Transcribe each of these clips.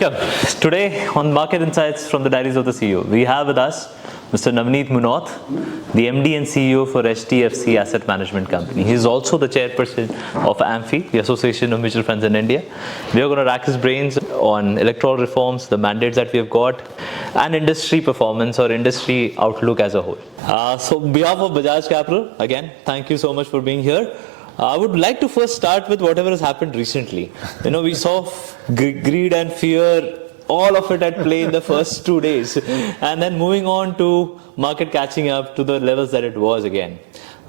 Welcome. Today on Market Insights from the Diaries of the CEO, we have with us Mr. Navneet Munot, the MD and CEO for HDFC Asset Management Company. He is also the chairperson of AMFI, the Association of Mutual Funds in India. We are going to rack his brains on electoral reforms, the mandates that we have got, and industry performance or industry outlook as a whole. So on behalf of BajajCapital, again, thank you so much for being here. I would like to first start with whatever has happened recently. We saw greed and fear, all of it at play in the first 2 days. And then moving on to market catching up to the levels that it was again.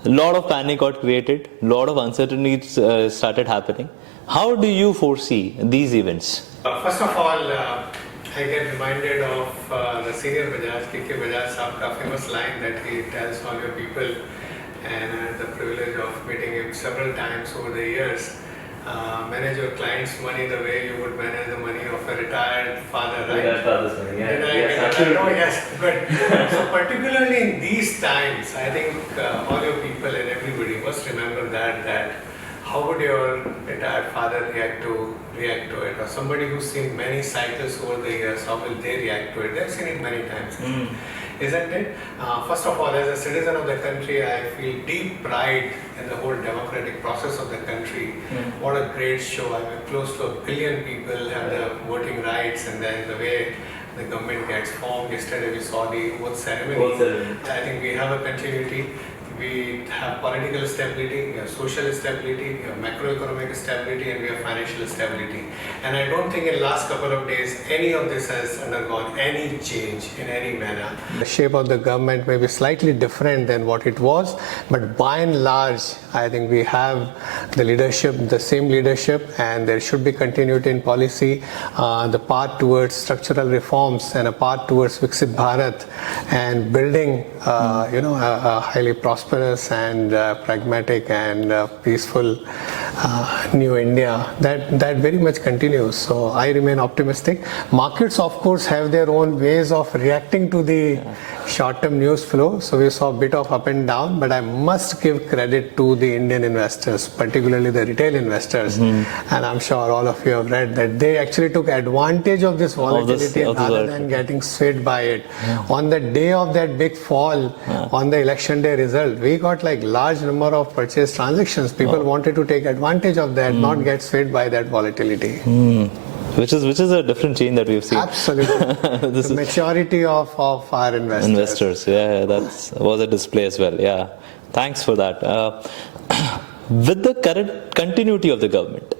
A lot of panic got created, a lot of uncertainties started happening. How do you foresee these events? First of all, I get reminded of the senior Bajaj, KK Bajaj Saab's famous line that he tells all your people, and I had the privilege of meeting him several times over the years. Manage your clients' money the way you would manage the money of a retired father, right? Retired father's money, yeah. Yes, good. So particularly in these times, I think all your people and everybody must remember that how would your retired father react to it, or somebody who's seen many cycles over the years, how will they react to it? They've seen it many times. Isn't it? First of all, as a citizen of the country, I feel deep pride in the whole democratic process of the country. What a great show. I mean, close to 1 billion people have the voting rights, and then the way the government gets formed. Yesterday we saw the oath ceremony. I think we have a continuity. We have political stability, we have social stability, we have macroeconomic stability, and we have financial stability. And I don't think in the last couple of days any of this has undergone any change in any manner. The shape of the government may be slightly different than what it was, but by and large, I think we have the leadership, the same leadership, and there should be continuity in policy. The path towards structural reforms and a path towards Viksit Bharat and building, a highly prosperous and pragmatic and peaceful new India, that very much continues. So I remain optimistic. Markets, of course, have their own ways of reacting to the short-term news flow. So we saw a bit of up and down, but I must give credit to the Indian investors, particularly the retail investors. And I'm sure all of you have read that they actually took advantage of this volatility rather than getting swayed by it. On the day of that big fall, on the election day result, we got like large number of purchase transactions. People wanted to take advantage of that, not get swayed by that volatility. Which is a different change that we've seen. Absolutely. The maturity of our investors. Yeah, that was a display as well. Yeah, thanks for that. With the current continuity of the government,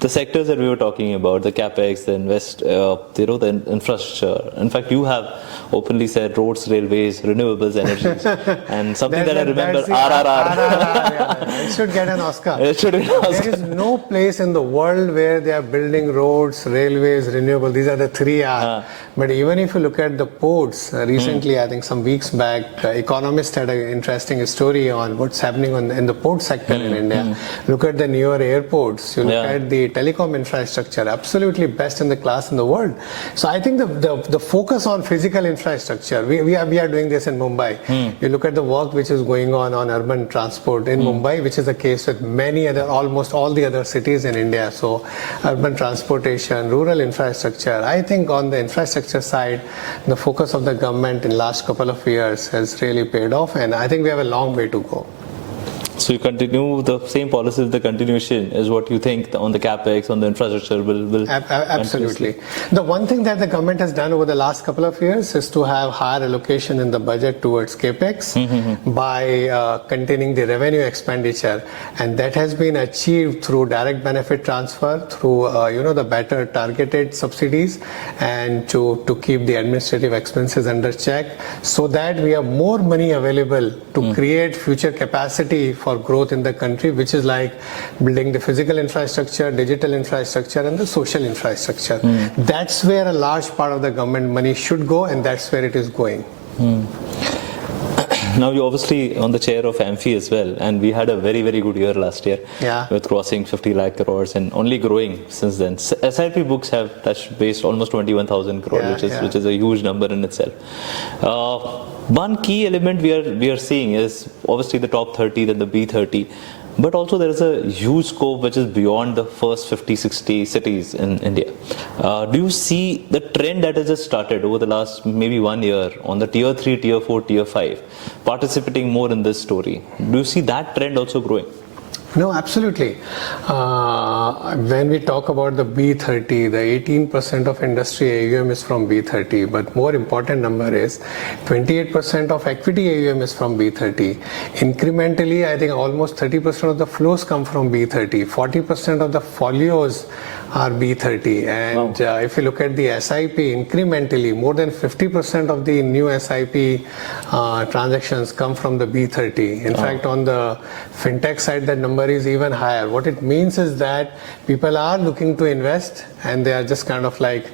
the sectors that we were talking about, the capex, the infrastructure. In fact, you have openly said roads, railways, renewables, energies, and something that I remember, RRR. It should get an Oscar. It should get an Oscar. There is no place in the world where they are building roads, railways, renewables. These are the 3 R. But even if you look at the ports, recently, I think some weeks back, Economist had an interesting story on what's happening in the port sector in India. Look at the newer airports. You look at the telecom infrastructure, absolutely best in the class in the world. So I think the focus on physical infrastructure, we are doing this in Mumbai. You look at the work which is going on urban transport in Mumbai, which is the case with almost all the other cities in India. So urban transportation, rural infrastructure. I think on the infrastructure side, the focus of the government in the last couple of years has really paid off, and I think we have a long way to go. So you continue the same policies, the continuation is what you think on the capex, on the infrastructure will Absolutely. The one thing that the government has done over the last couple of years is to have higher allocation in the budget towards capex by containing the revenue expenditure, and that has been achieved through direct benefit transfer, through the better targeted subsidies, and to keep the administrative expenses under check, so that we have more money available to create future capacity for growth in the country, which is like building the physical infrastructure, digital infrastructure, and the social infrastructure. That's where a large part of the government money should go, and that's where it is going. Now you're obviously on the chair of AMFI as well, and we had a very, very good year last year with crossing 50 lakh crores and only growing since then. SIP books have touched based almost 21,000 crores, which is a huge number in itself. One key element we are seeing is obviously the top 30, then the B30. But also there is a huge scope which is beyond the first 50, 60 cities in India. Do you see the trend that has just started over the last maybe 1 year on the tier 3, tier 4, tier 5, participating more in this story? Do you see that trend also growing? No, absolutely. When we talk about the B30, the 18% of industry AUM is from B30, but more important number is 28% of equity AUM is from B30. Incrementally, I think almost 30% of the flows come from B30, 40% of the folios are B30, and Wow. if you look at the SIP incrementally, more than 50% of the new SIP transactions come from the B30. In fact, on the fintech side, that number is even higher. What it means is that people are looking to invest, and they are just kind of like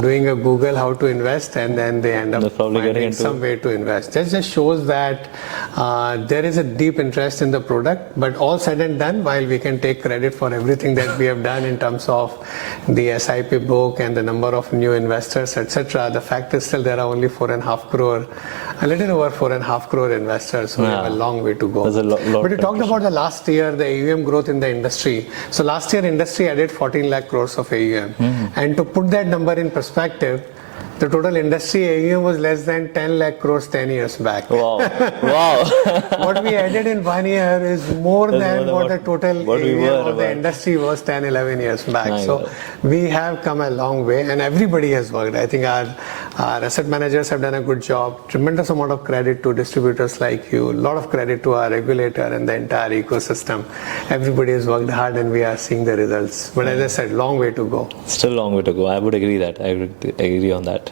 doing a Google how to invest, and then they end up finding some way to invest. That just shows that there is a deep interest in the product, but all said and done, while we can take credit for everything that we have done in terms of the SIP book and the number of new investors, etc., the fact is still there are only 4.5 crore, a little over 4.5 crore investors, so we have a long way to go. But you talked about the last year, the AUM growth in the industry. So last year, industry added 14 lakh crores of AUM. And to put that number in perspective, the total industry AUM was less than 10 lakh crores 10 years back. Wow. Wow. What we added in 1 year is more than what the total AUM of the industry was 10, 11 years back. So we have come a long way, and everybody has worked. I think our asset managers have done a good job. Tremendous amount of credit to distributors like you. A lot of credit to our regulator and the entire ecosystem. Everybody has worked hard, and we are seeing the results. But as I said, long way to go. Still long way to go. I would agree that. I would agree on that.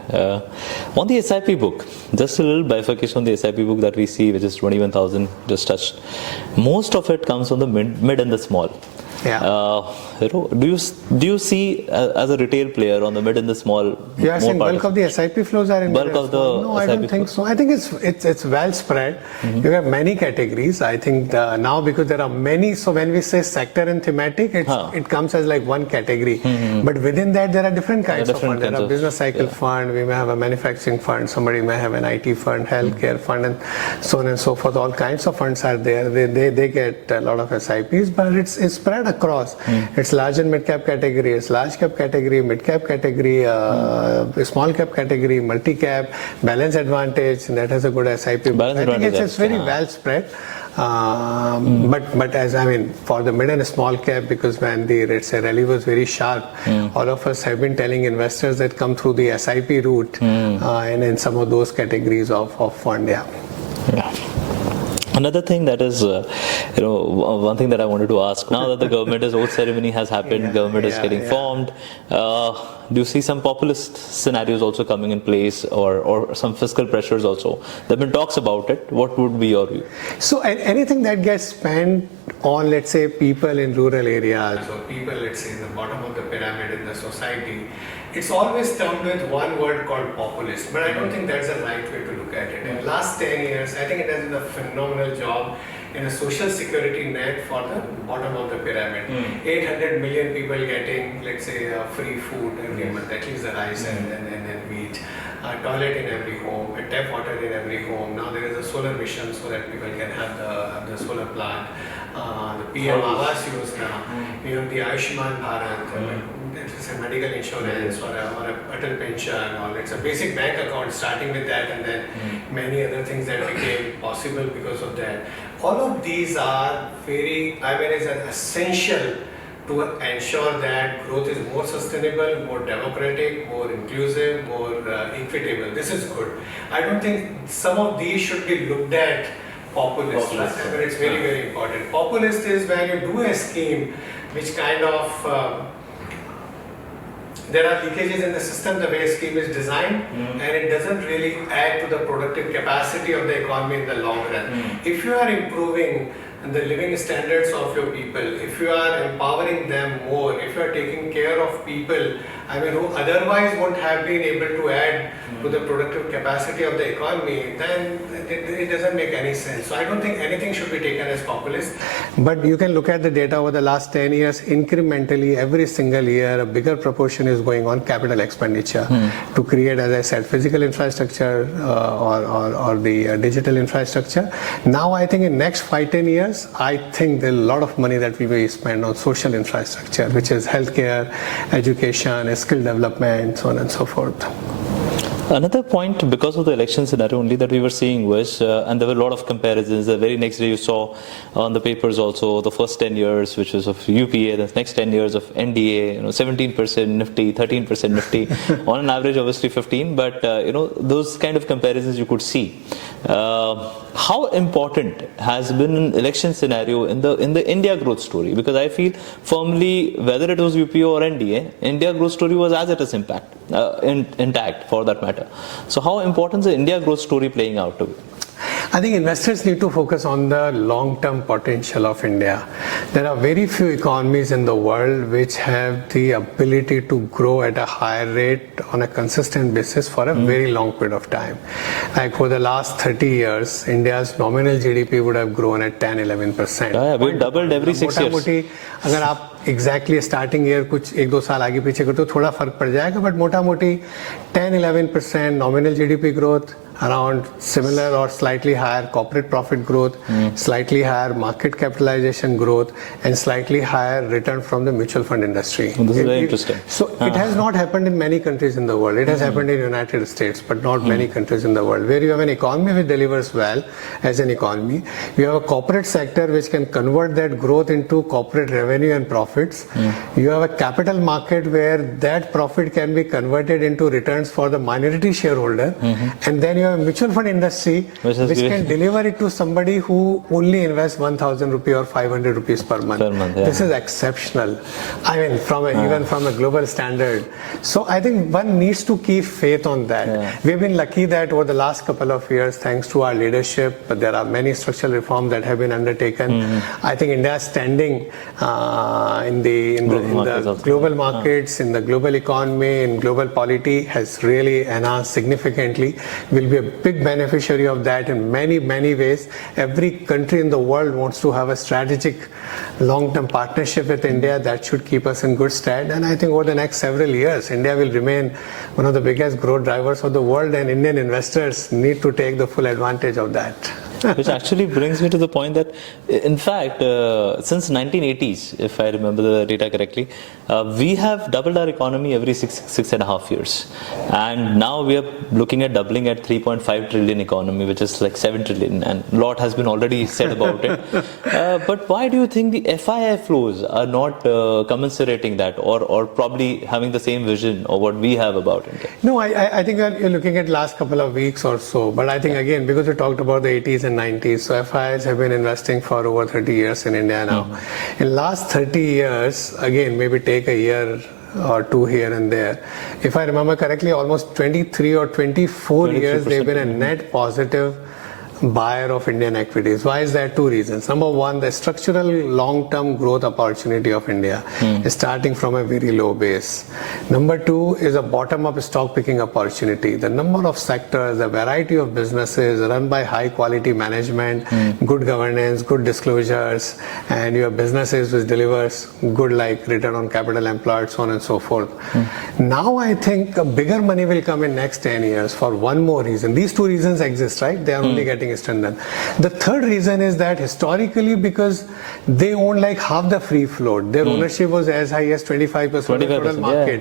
On the SIP book, just a little bifurcation on the SIP book that we see, which is 21,000 just touched. Most of it comes from the mid and the small. Yeah. Do you see as a retail player on the mid and the small? You are saying bulk of the SIP flows are in bulk of the No, I don't think so. I think it's well spread. You have many categories. I think now, because there are many, so when we say sector and thematic, it comes as like one category. But within that, there are different kinds of funds. There are business cycle fund. We may have a manufacturing fund. Somebody may have an IT fund, healthcare fund, and so on and so forth. All kinds of funds are there. They get a lot of SIPs, but it's spread across. It's large and mid cap category, it's large cap category, mid cap category, small cap category, multi cap, balance advantage, and that has a good SIP. I think it's very well spread. But as I mean, for the mid and small cap, because when the rally was very sharp, all of us have been telling investors that come through the SIP route and in some of those categories of fund. Yeah. Another thing that is, one thing that I wanted to ask, now that the government oath ceremony has happened, government is getting formed, do you see some populist scenarios also coming in place, or some fiscal pressures also? There have been talks about it. What would be your view? So anything that gets spent on, let's say, people in rural areas, or people, let's say, in the bottom of the pyramid in the society, it's always termed with one word called populist, but I don't think that's the right way to look at it. In the last 10 years, I think it has done a phenomenal job in a social security net for the bottom of the pyramid. 800 million people getting, let's say, free food every month, at least the rice and wheat, a toilet in every home, a tap water in every home. Now there is a solar mission so that people can have the solar plant. The PM Awas Yojana, we have the Ayushman Bharat, let's say medical insurance or a Atal pension, or let's say basic bank account, starting with that, and then many other things that became possible because of that. All of these are very, I mean, is an essential to ensure that growth is more sustainable, more democratic, more inclusive, more equitable. This is good. I don't think some of these should be looked at populist. But it's very, very important. Populist is when you do a scheme which kind of there are leakages in the system, the way a scheme is designed, and it doesn't really add to the productive capacity of the economy in the long run. If you are improving the living standards of your people, if you are empowering them more, if you are taking care of people, I mean, who otherwise won't have been able to add to the productive capacity of the economy, then it doesn't make any sense. So I don't think anything should be taken as populist. But you can look at the data over the last 10 years, incrementally, every single year, a bigger proportion is going on capital expenditure to create, as I said, physical infrastructure or the digital infrastructure. Now, I think in next 5-10 years, I think there's a lot of money that will be spent on social infrastructure, which is healthcare, education, skill development, so on and so forth. Another point, because of the election scenario only, that we were seeing was, and there were a lot of comparisons. The very next day you saw on the papers also the first 10 years, which was of UPA, the next 10 years of NDA, 17% Nifty, 13% Nifty, on an average obviously 15, but those kind of comparisons you could see. How important has been an election scenario in the India growth story? Because I feel firmly, whether it was UPA or NDA, India growth story was as it is intact for that matter. So how important is the India growth story playing out to be? I think investors need to focus on the long-term potential of India. There are very few economies in the world which have the ability to grow at a higher rate on a consistent basis for a very long period of time. Like for the last 30 years, India's nominal GDP would have grown at 10-11%. Yeah, we've doubled every 6 years. अगर आप exactly starting year कुछ 1-2 साल आगे पीछे करते हो थोड़ा फर्क पड़ जाएगा, बट मोटा मोटी 10-11% nominal GDP growth, around similar or slightly higher corporate profit growth, slightly higher market capitalization growth, and slightly higher return from the mutual fund industry. This is very interesting. So it has not happened in many countries in the world. It has happened in the United States, but not many countries in the world. Where you have an economy which delivers well as an economy, you have a corporate sector which can convert that growth into corporate revenue and profits. You have a capital market where that profit can be converted into returns for the minority shareholder, and then you have a mutual fund industry which can deliver it to somebody who only invests 1,000 rupees or 500 rupees per month. This is exceptional. I mean, even from a global standard. So I think one needs to keep faith on that. We've been lucky that over the last couple of years, thanks to our leadership, there are many structural reforms that have been undertaken. I think India's standing in the global markets, in the global economy, in global polity has really enhanced significantly. We'll be a big beneficiary of that in many, many ways. Every country in the world wants to have a strategic long-term partnership with India that should keep us in good stead. And I think over the next several years, India will remain one of the biggest growth drivers of the world, and Indian investors need to take the full advantage of that. Which actually brings me to the point that, in fact, since 1980s, if I remember the data correctly, we have doubled our economy every six and a half years. And now we are looking at doubling at 3.5 trillion economy, which is like 7 trillion. And a lot has been already said about it. But why do you think the FII flows are not commensurating that, or probably having the same vision of what we have about India? No, I think you're looking at last couple of weeks or so. But I think, again, because we talked about the 80s and 90s, so FIIs have been investing for over 30 years in India now. In last 30 years, again, maybe take a year or two here and there. If I remember correctly, almost 23 or 24 years, they've been a net positive buyer of Indian equities. Why is that? Two reasons. Number one, the structural long-term growth opportunity of India is starting from a very low base. Number two is a bottom-up stock picking opportunity. The number of sectors, the variety of businesses run by high-quality management, good governance, good disclosures, and your businesses which delivers good like return on capital employed, so on and so forth. Now I think a bigger money will come in next 10 years for one more reason. These two reasons exist, right? They are only getting strengthened. The third reason is that historically, because they own like half the free float, their ownership was as high as 25% of the total market,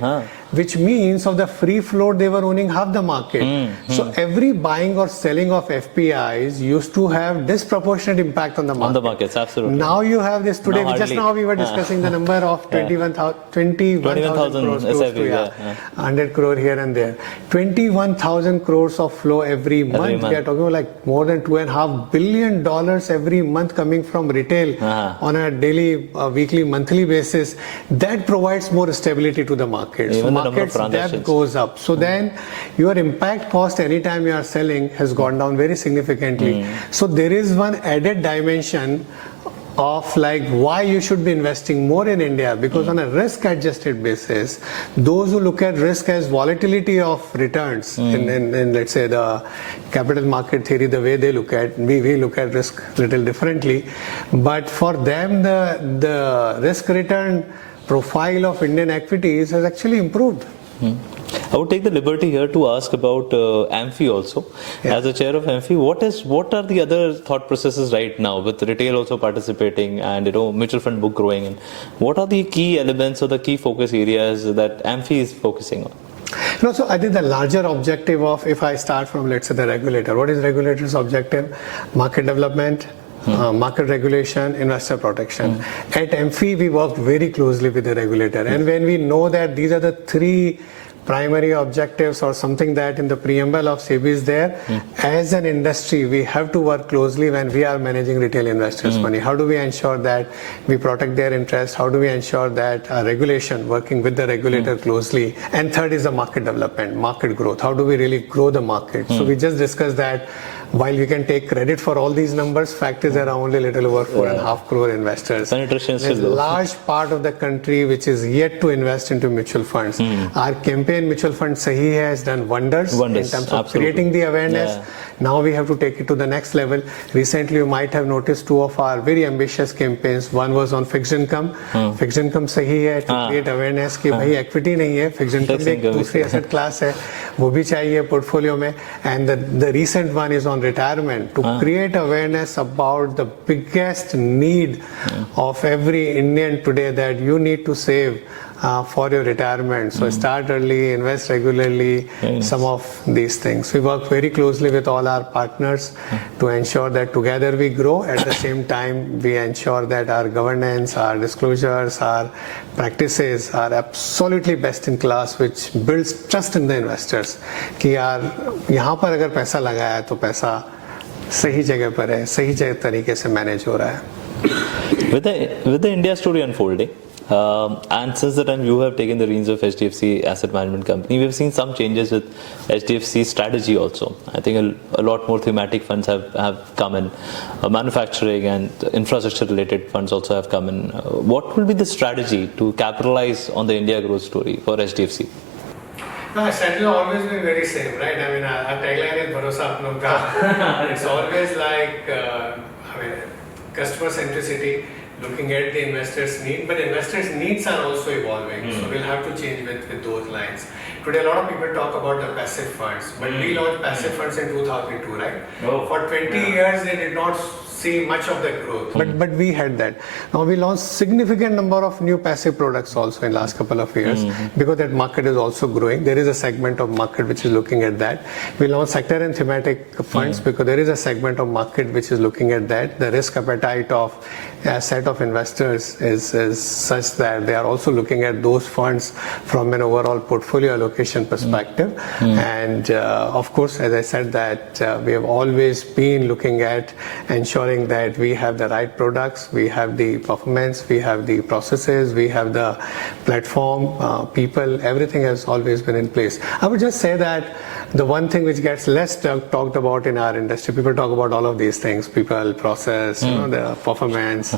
which means of the free float they were owning half the market. So every buying or selling of FPIs used to have disproportionate impact on the market. On the markets, absolutely. Now you have this today. Just now we were discussing the number of 21,000 crores close to 100 crore here and there. 21,000 crores of flow every month. We are talking about like more than $2.5 billion every month coming from retail on a daily, weekly, monthly basis. That provides more stability to the market. Even so market's depth goes up. So then your impact cost anytime you are selling has gone down very significantly. So there is one added dimension of like why you should be investing more in India, because on a risk adjusted basis, those who look at risk as volatility of returns in let's say the capital market theory, the way they look at, we look at risk little differently, but for them the risk return profile of Indian equities has actually improved. I would take the liberty here to ask about AMFI also. Yeah. As a chair of AMFI, what are the other thought processes right now with retail also participating and mutual fund book growing? And what are the key elements or the key focus areas that AMFI is focusing on? No, so I think the larger objective of, if I start from let's say the regulator, what is regulator's objective? Market development, market regulation, investor protection. At AMFI, we worked very closely with the regulator, and when we know that these are the three primary objectives or something that in the preamble of SEBI is there, as an industry we have to work closely when we are managing retail investors' money. How do we ensure that we protect their interest? How do we ensure that regulation, working with the regulator closely? And third is the market development, market growth. How do we really grow the market? So we just discussed that while we can take credit for all these numbers, fact is there are only a little over 4.5 crore investors. Penetration is There's a still low. large part of the country which is yet to invest into mutual funds. Our campaign Mutual Fund Sahi Hai has done wonders in terms of absolutely. creating the awareness. Yeah. Now we have to take it to the next level. Recently you might have noticed two of our very ambitious campaigns. One was on fixed income. Fixed income sahi hai to create awareness कि भाई equity नहीं है, fixed income भी एक दूसरी asset class है, वो भी चाहिए portfolio में. And the recent one is on retirement, to create awareness about the biggest need of every Indian today, that you need to save for your retirement. So start early, invest regularly, some of these things. We work very closely with all our partners to ensure that together we grow. At the same time, we ensure that our governance, our disclosures, our practices are absolutely best in class, which builds trust in the investors. कि यार यहाँ पर अगर पैसा लगाया है तो पैसा सही जगह पर है, सही तरीके से मैनेज हो रहा है. With the India story unfolding, and since the time you have taken the reins of HDFC Asset Management Company, we have seen some changes with HDFC strategy also. I think a lot more thematic funds have come in. Manufacturing and infrastructure related funds also have come in. What will be the strategy to capitalize on the India growth story for HDFC? No, our strategy has always been very same, right? I mean, our tagline is Bharosa Apno Ka. It's always like, customer centricity, looking at the investors' need, but investors' needs are also evolving, so we'll have to change with those lines. Today, a lot of people talk about the passive funds, but we launched passive funds in 2002, right? For 20 years, they did not see much of the growth. But we had that. Now we launched significant number of new passive products also in last couple of years, because that market is also growing. There is a segment of market which is looking at that. We launched sector and thematic funds because there is a segment of market which is looking at that. The risk appetite of a set of investors is such that they are also looking at those funds from an overall portfolio allocation perspective. And of course, as I said, that we have always been looking at ensuring that we have the right products, we have the performance, we have the processes, we have the platform, people, everything has always been in place. I would just say that the one thing which gets less talked about in our industry, people talk about all of these things, people, process, the performance,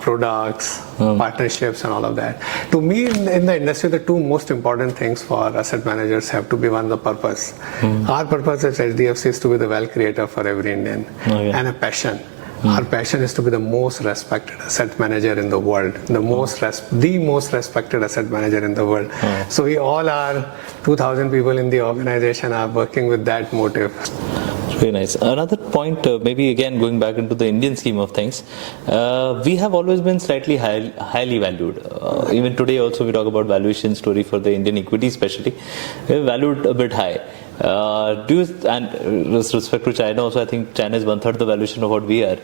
products, partnerships and all of that. To me, in the industry, the two most important things for asset managers have to be, one, the purpose. Our purpose as HDFC is to be the wealth creator for every Indian, and a passion. Our passion is to be the most respected asset manager in the world, the most respected asset manager in the world. So we all are 2,000 people in the organization are working with that motive. Very nice. Another point, maybe again going back into the Indian scheme of things, we have always been slightly highly valued. Even today also we talk about valuation story for the Indian equity especially. We're valued a bit high. And with respect to China also, I think China is 1/3 the valuation of what we are.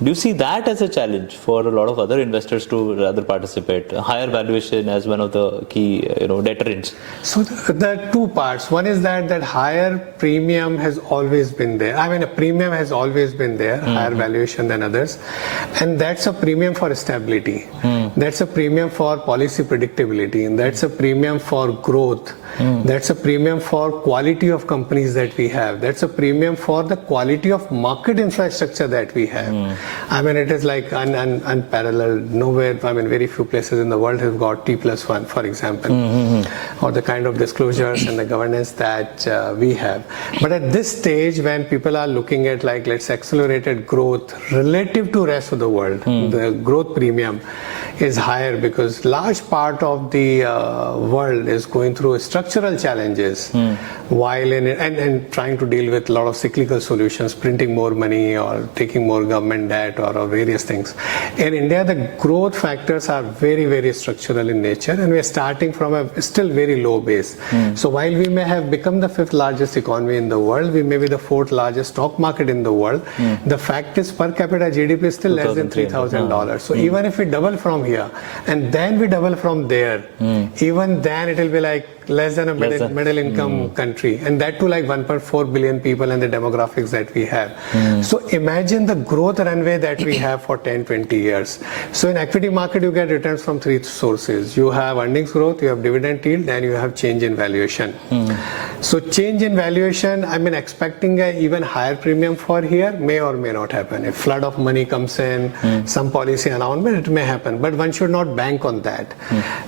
Do you see that as a challenge for a lot of other investors to rather participate? A higher valuation as one of the key deterrents? So there are two parts. One is that higher premium has always been there. I mean, a premium has always been there, higher valuation than others. And that's a premium for stability. That's a premium for policy predictability. And that's a premium for growth. That's a premium for quality of of companies that we have. That's a premium for the quality of market infrastructure that we have. I mean, it is like unparalleled. Nowhere, I mean, very few places in the world have got T+1, for example, or the kind of disclosures and the governance that we have. But at this stage, when people are looking at, like, let's say, accelerated growth relative to rest of the world, the growth premium is higher because large part of the world is going through structural challenges while and trying to deal with a lot of cyclical solutions, printing more money or taking more government debt or various things. In India, the growth factors are very, very structural in nature, and we're starting from a still very low base. So while we may have become the 5th largest economy in the world, we may be the 4th largest stock market in the world. The fact is, per capita GDP is still less than $3,000. So even if we double from here and then we double from there, even then it will be like less than a middle income country, and that too like 1.4 billion people and the demographics that we have. So imagine the growth runway that we have for 10-20 years. So in equity market, you get returns from 3 sources. You have earnings growth, you have dividend yield, and you have change in valuation. So change in valuation, I mean, expecting an even higher premium for here may or may not happen. If flood of money comes in, some policy announcement, it may happen, but one should not bank on that.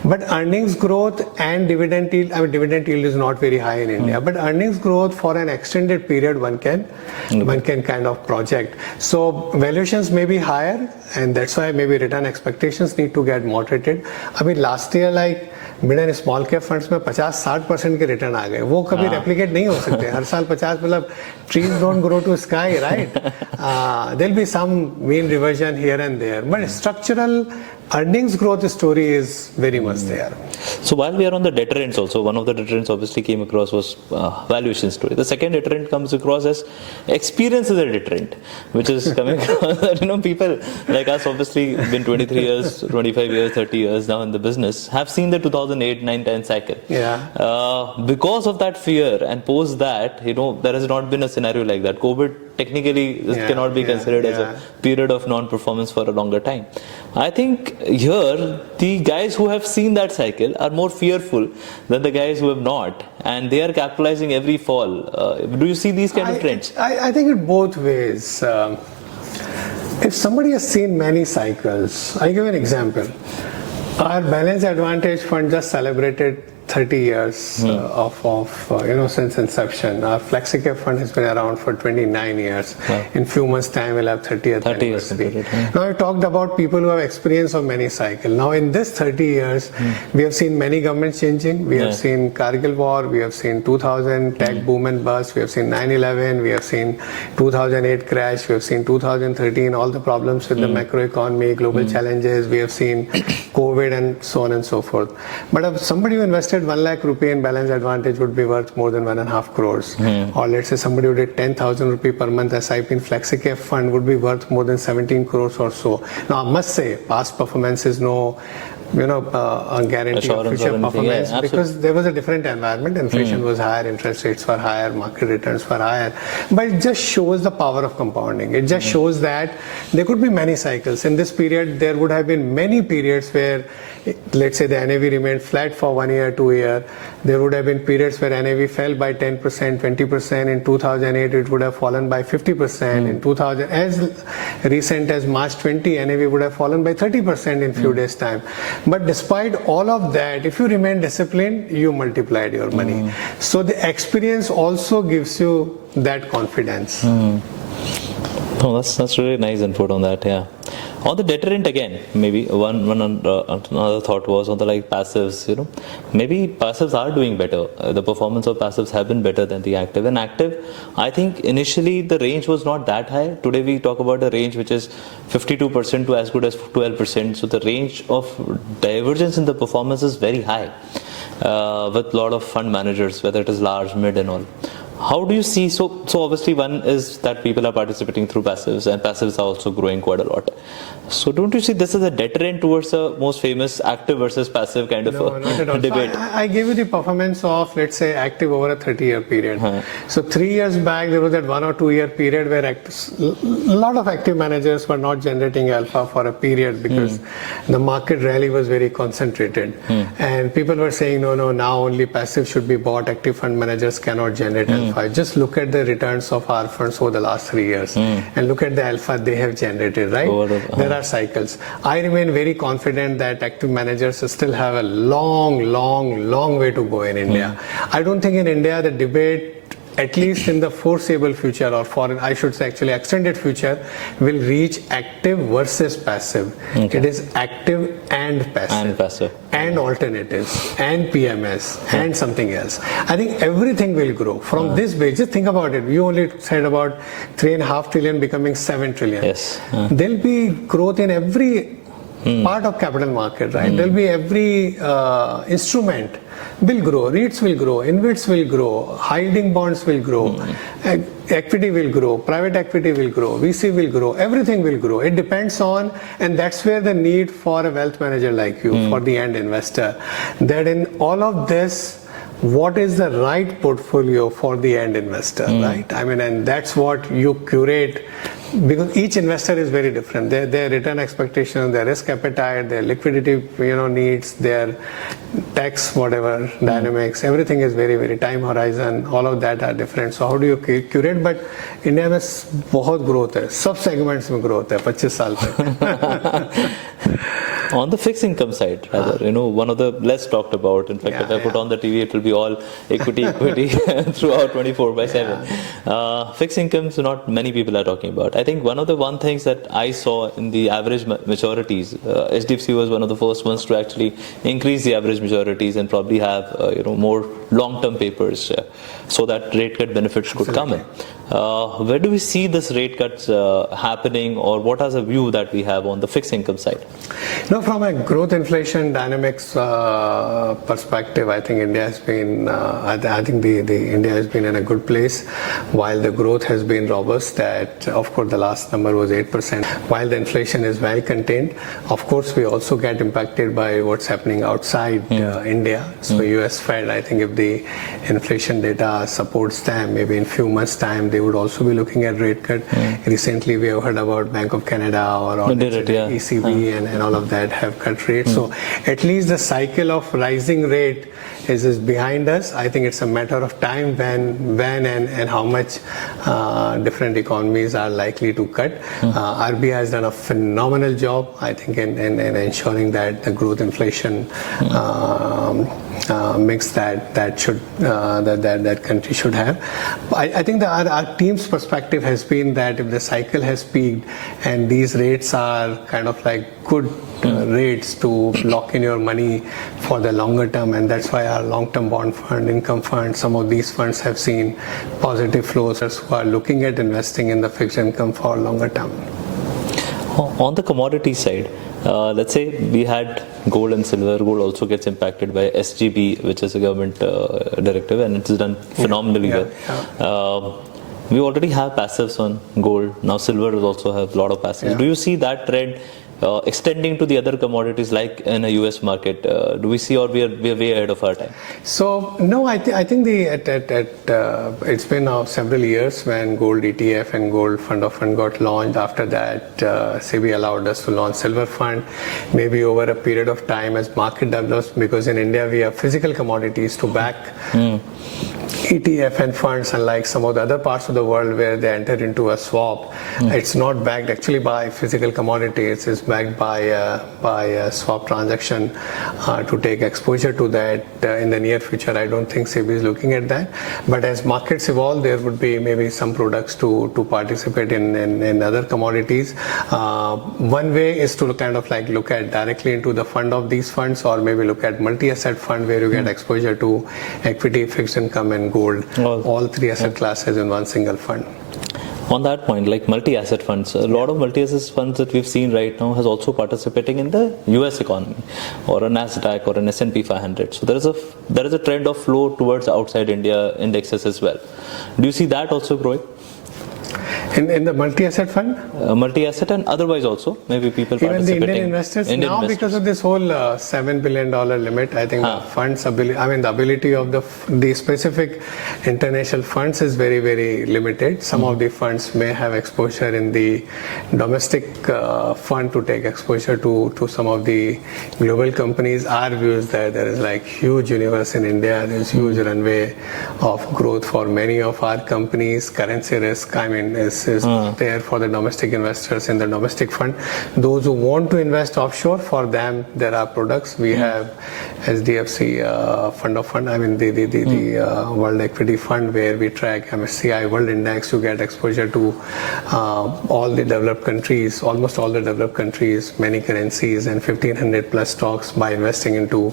But earnings growth and dividend yield, I mean, dividend yield is not very high in India, but earnings growth for an extended period one can kind of project. So valuations may be higher, and that's why maybe return expectations need to get moderated. I mean, last year, like, mid and small cap funds में 50-60% के return आ गए. वो कभी replicate नहीं हो सकते. हर साल 50, मतलब trees don't grow to sky, right? There'll be some mean reversion here and there, but structural earnings growth story is very much there. So while we are on the deterrents also, one of the deterrents obviously came across was valuation story. The second deterrent comes across as experience is a deterrent, which is coming across that, you know, people like us obviously been 23 years, 25 years, 30 years now in the business, have seen the 2008, 9, 10 cycle. Because of that fear and post that, you know, there has not been a scenario like that. COVID technically cannot be considered as a period of non-performance for a longer time. I think here the guys who have seen that cycle are more fearful than the guys who have not, and they are capitalizing every fall. Do you see these kind of trends? I think it both ways. If somebody has seen many cycles, I give an example. Our Balance Advantage fund just celebrated 30 years of you know, since inception. Our FlexiCap fund has been around for 29 years. In few months time we'll have 30th anniversary. Now I talked about people who have experience of many cycles. Now in this 30 years we have seen many governments changing. We have seen Kargil war, we have seen 2000 tech boom and bust, we have seen 9/11, we have seen 2008 crash, we have seen 2013 all the problems with the macroeconomy, global challenges, we have seen COVID and so on and so forth. But if somebody who invested 1 lakh rupee in Balance Advantage would be worth more than 1.5 crores. Or let's say somebody who did 10,000 rupee per month SIP in FlexiCap fund would be worth more than 17 crores or so. Now I must say, past performance is no, you know, a guarantee of future performance, because there was a different environment. Inflation was higher, interest rates were higher, market returns were higher. But it just shows the power of compounding. It just shows that there could be many cycles. In this period, there would have been many periods where, let's say, the NAV remained flat for 1 year, 2 years. There would have been periods where NAV fell by 10%, 20%. In 2008, it would have fallen by 50%. In 2000, as recent as March 20, NAV would have fallen by 30% in few days' time. But despite all of that, if you remain disciplined, you multiplied your money. So the experience also gives you that confidence. Oh, that's really nice input on that. On the deterrent again, maybe another thought was on the like passives. You know, maybe passives are doing better. The performance of passives have been better than the active. And active, I think initially the range was not that high. Today we talk about a range which is 52% to as good as 12%. So the range of divergence in the performance is very high with a lot of fund managers, whether it is large, mid, and all. How do you see, so obviously one is that people are participating through passives, and passives are also growing quite a lot. So don't you see this as a deterrent towards the most famous active versus passive kind of No, not at all. debate? So I gave you the performance of, let's say, active over a 30-year period. So 3 years back, there was that 1 or 2 year period where a lot of active managers were not generating alpha for a period because the market rally was very concentrated. And people were saying, no, now only passive should be bought, active fund managers cannot generate alpha. Just look at the returns of our funds over the last 3 years and look at the alpha they have generated, right? There are cycles. I remain very confident that active managers still have a long way to go in India. I don't think in India the debate, at least in the foreseeable future, or for, I should say actually extended future, will reach active versus passive. It is active and passive. And alternatives and PMS and something else. I think everything will grow from this base. Just think about it. You only said about 3.5 trillion becoming 7 trillion. Yes. There'll be growth in every part of capital market, right? There'll be every instrument will grow, REITs will grow, InvITs will grow, high-yielding bonds will grow, equity will grow, private equity will grow, VC will grow, everything will grow. It depends on, and that's where the need for a wealth manager like you, for the end investor, that in all of this, what is the right portfolio for the end investor, right? I mean, and that's what you curate, because each investor is very different. Their return expectations, their risk appetite, their liquidity, needs, their tax, whatever, dynamics, everything is very time horizon, all of that are different. So how do you curate? But India में बहुत growth है, सब segments में growth है 25 साल तक. On the fixed income side, rather, one of the less talked about. In fact, if I put on the TV, it will be all equity throughout 24/7. Fixed incomes, not many people are talking about. I think one of the things that I saw in the average maturities, HDFC was one of the first ones to actually increase the average maturities and probably have more long-term papers so that rate cut benefits could come in. Where do we see this rate cuts happening, or what is the view that we have on the fixed income side? No, from a growth inflation dynamics perspective, I think India has been, I think the India has been in a good place. While the growth has been robust, that of course the last number was 8%. While the inflation is well contained, of course we also get impacted by what's happening outside India. So US Fed, I think if the inflation data supports them, maybe in few months time they would also be looking at rate cut. Recently we have heard about Bank of Canada or ECB and all of that have cut rates. So at least the cycle of rising rate is behind us. I think it's a matter of time when and how much different economies are likely to cut. RBI has done a phenomenal job, I think, in ensuring that the growth inflation mix that country should have. I think that our team's perspective has been that if the cycle has peaked and these rates are kind of like good rates to lock in your money for the longer term, and that's why our long-term bond fund, income fund, some of these funds have seen positive flows who are looking at investing in the fixed income for longer term. On the commodity side, let's say we had gold and silver. Gold also gets impacted by SGB, which is a government directive, and it's done phenomenally well. We already have passives on gold. Now silver will also have a lot of passives. Do you see that trend extending to the other commodities like in a US market? Do we see, or we are way ahead of our time? So no, I think it's been now several years when gold ETF and gold fund of fund got launched. After that, SEBI allowed us to launch silver fund. Maybe over a period of time as market develops, because in India we have physical commodities to back ETF and funds, unlike some of the other parts of the world where they enter into a swap. It's not backed actually by physical commodities. It's backed by a swap transaction to take exposure to that. In the near future, I don't think SEBI is looking at that. But as markets evolve, there would be maybe some products to participate in other commodities. One way is to kind of like look at directly into the fund of these funds, or maybe look at multi-asset fund where you get exposure to equity, fixed income and gold, all three asset classes in one single fund. On that point, like multi-asset funds, a lot of multi-asset funds that we've seen right now has also participating in the US economy or a Nasdaq or an S&P 500. So there is a trend of flow towards outside India indexes as well. Do you see that also growing? In the multi-asset fund? Multi-asset and otherwise also, maybe people even participating. the Indian investors now because of this whole $7 billion limit, I think the funds ability, the ability of the specific international funds is very, very limited. Some of the funds may have exposure in the domestic fund to take exposure to some of the global companies. Our view is that there is like huge universe in India. There is huge runway of growth for many of our companies. Currency risk, is there for the domestic investors in the domestic fund. Those who want to invest offshore, for them there are products. We have HDFC fund of fund. The World Equity Fund, where we track MSCI World Index. You get exposure to all the developed countries, almost all the developed countries, many currencies, and 1,500 plus stocks by investing into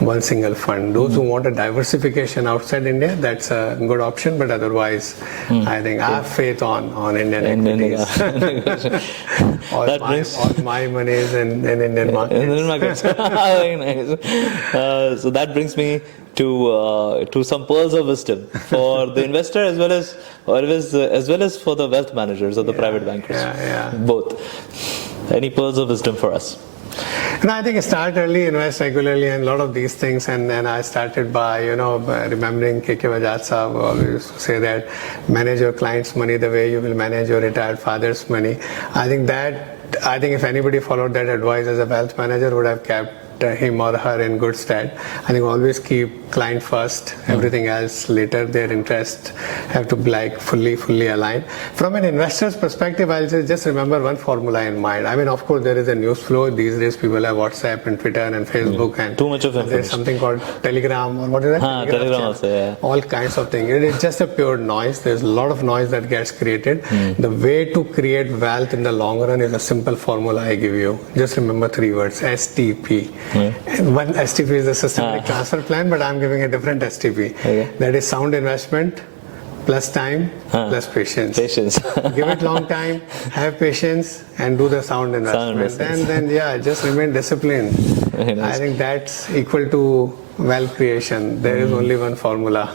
one single fund. Those who want a diversification outside India, that's a good option. But otherwise, I think I have faith on Indian equities. all my money is in Indian markets. Indian markets. Very nice. So that brings me to some pearls of wisdom for the investor as well as for the wealth managers or the private bankers. Both. Any pearls of wisdom for us? I think start early, invest regularly, and a lot of these things. And then I started by remembering K.K. Bajaj Sahab always used to say that manage your client's money the way you will manage your retired father's money. I think if anybody followed that advice as a wealth manager, would have kept him or her in good stead. I think always keep client first, everything else later. Their interests have to be like fully aligned. From an investor's perspective, I'll just remember one formula in mind. Of course, there is a news flow. These days, people have WhatsApp and Twitter and Facebook, and too much of information. There's something called Telegram, or what is that? Telegram also, yeah. All kinds of things. It is just a pure noise. There's a lot of noise that gets created. The way to create wealth in the long run is a simple formula I give you. Just remember 3 words: STP. One STP is the systematic transfer plan, but I'm giving a different STP. That is sound investment plus time plus patience. Give it long time, have patience, and do the sound investment. Then just remain disciplined. Nice. I think that's equal to wealth creation. There is only one formula.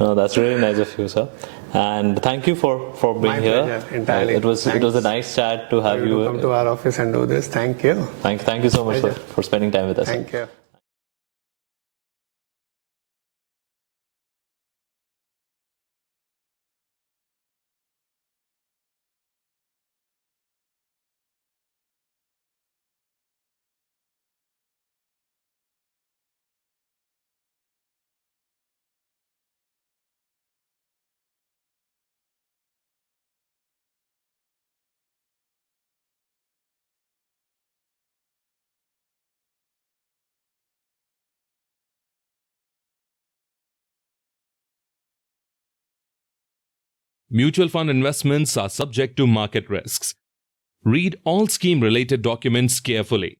No, that's really nice of you, sir. And thank you for being here. Pleasure, entirely. It was a nice chat to have you. Come to our office and do this. Thank you. Thank you so much for spending time with us. Thank you. Mutual fund investments are subject to market risks. Read all scheme-related documents carefully.